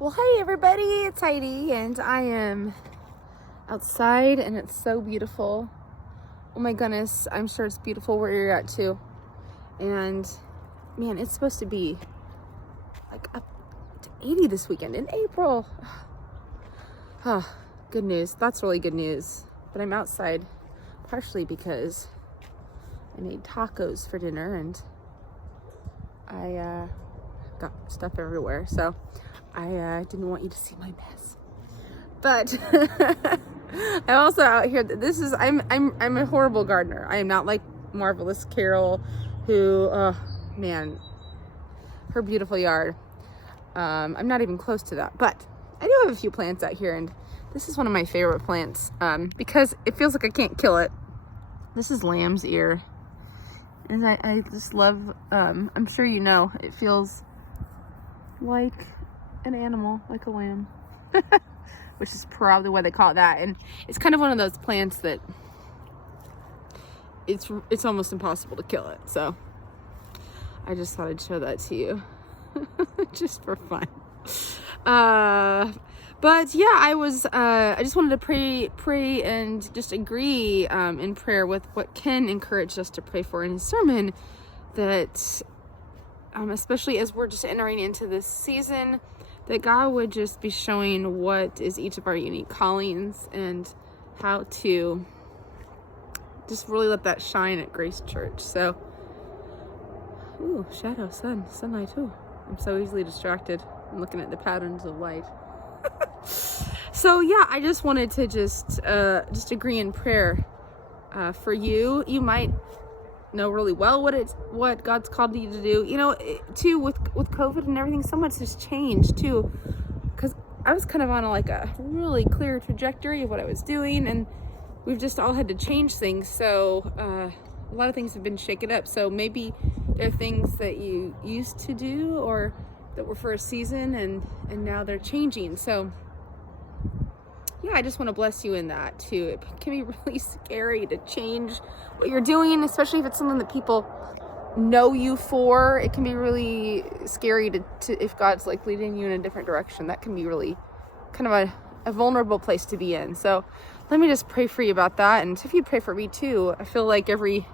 Well, hey everybody, it's Heidi, and I am outside, and it's so beautiful. Oh my goodness, I'm sure it's beautiful where you're at too. And man, it's supposed to be like up to 80 this weekend in April. Good news. That's really good news. But I'm outside partially because I made tacos for dinner, and I got stuff everywhere, so I didn't want you to see my mess. But I'm also out here. I'm a horrible gardener. I am not like Marvelous Carol, who, man, her beautiful yard. I'm not even close to that, but I do have a few plants out here, and this is one of my favorite plants because it feels like I can't kill it. This is lamb's ear, and I just love. I'm sure you know it feels like an animal, like a lamb. Which is probably why they call it that. And it's kind of one of those plants that it's almost impossible to kill it. So I just thought I'd show that to you just for fun. But yeah, I just wanted to pray and just agree in prayer with what Ken encouraged us to pray for in his sermon, that especially as we're just entering into this season, that God would just be showing what is each of our unique callings and how to just really let that shine at Grace Church. So, ooh, shadow, sunlight, ooh. I'm so easily distracted. I'm looking at the patterns of light. So yeah, I just wanted to just agree in prayer for you. You might know really well what God's called you to do. You know, too, with COVID and everything, so much has changed too, because I was kind of on a really clear trajectory of what I was doing, and we've just all had to change things. So a lot of things have been shaken up. So maybe there are things that you used to do or that were for a season, and now they're changing. So yeah, I just want to bless you in that too. It can be really scary to change what you're doing, especially if it's something that people know you for. It can be really scary to if God's like leading you in a different direction. That can be really kind of a vulnerable place to be in. So let me just pray for you about that. And if you pray for me too, I feel like every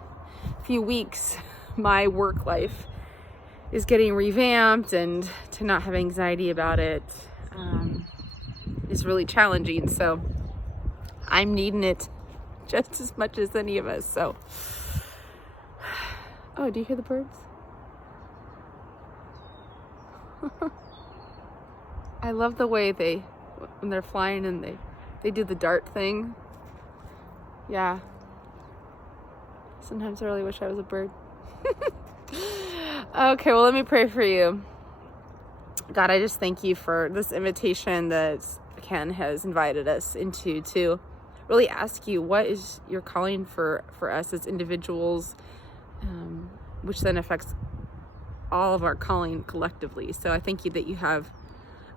few weeks my work life is getting revamped, and to not have anxiety about it is really challenging. So I'm needing it just as much as any of us. So, oh, do you hear the birds? I love the way when they're flying and they do the dart thing. Yeah. Sometimes I really wish I was a bird. Okay, well, let me pray for you. God, I just thank you for this invitation that Ken has invited us into, to really ask you, what is your calling for us as individuals, which then affects all of our calling collectively. So I thank you that you have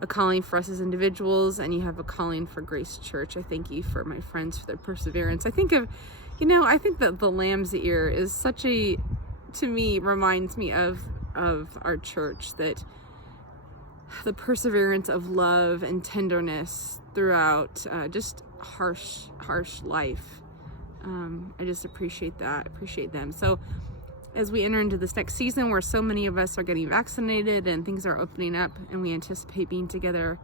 a calling for us as individuals, and you have a calling for Grace Church. I thank you for my friends, for their perseverance. I think that the lamb's ear is to me, reminds me of our church, that the perseverance of love and tenderness throughout just harsh life. I just appreciate them. So as we enter into this next season where so many of us are getting vaccinated and things are opening up and we anticipate being together,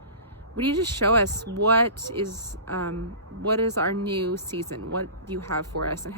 would you just show us what is our new season, what you have for us, and how